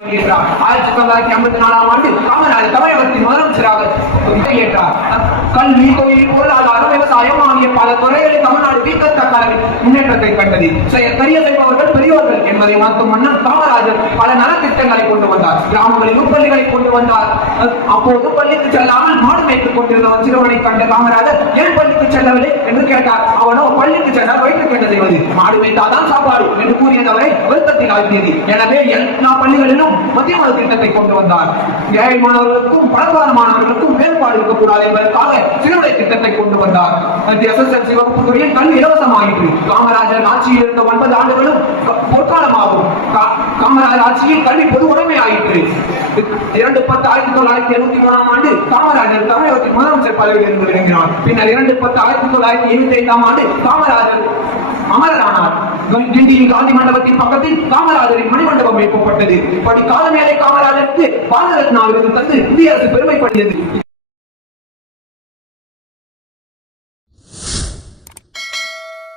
1954ஆம் ஆண்டு காமராஜர் தமிழகத்தின் முதலமைச்சராக ஏற்றார். கல்வி, தொழில், பொருளாதாரம், விவசாயம் ஆகிய பல துறைகளில் தமிழ்நாடு வீக்கத்தக்க முன்னேற்றத்தை கண்டது. கரிய செய்பவர்கள் பெரியவர்கள் என்பதை மாற்றும் வண்ணம் காமராஜர் பல நலத்திட்டங்களை கொண்டு வந்தார். கிராமங்களில் உட்பள்ளிகளை கொண்டு வந்தார். அப்போது பள்ளிக்கு செல்லாமல் மாடு மேய்த்துக் கொண்டிருந்த சிறுவனை கண்ட காமராஜர் ஏன் பள்ளிக்கு செல்லவில்லை என்று கேட்டார். அவனோ பள்ளிக்கு சென்றால் வயிற்றுக்கு என்ன செய்வது, மாடு மேய்த்தாதான் சாப்பாடு என்று கூறியதவரை வருத்தத்தில் ஆழ்த்தியது. எனவே எல்லா பள்ளிகளிலும் மத்திய மத திட்டத்தை கொண்டு வந்தார். ஏழை மாணவர்களுக்கும் பணக்கார மாணவர்களுக்கும் வேறுபாடு இருக்கக்கூடாது என்பதற்காக சிறுவடை திட்டத்தை கொண்டு வந்தார். SSLC வகுப்பு துறையில் கல்வி இலவசமாயிற்று. காமராஜர் ஆட்சியில் இருந்த 9 ஆண்டுகளும் பொற்காலமாகும். காமராஜர் ஆட்சியில் கல்வி பொது உடைமை ஆயிற்று. 1973ஆம் ஆண்டு காமராஜர் தமிழகத்தின் முதலமைச்சர் பதவியில் இருந்து விளங்கினார். பின்னர் 1975ஆம் ஆண்டு காமராஜர் அமரரானார். கிண்டியில் காந்தி மண்டபத்தின் பக்கத்தில் காமராஜரின் மணிமண்டபம் எழுப்பப்பட்டது. இப்படி காலமேலை காமராஜருக்கு பாரத ரத்னா விருது தந்து இந்திய அரசு பெருமைப்படுத்தியது.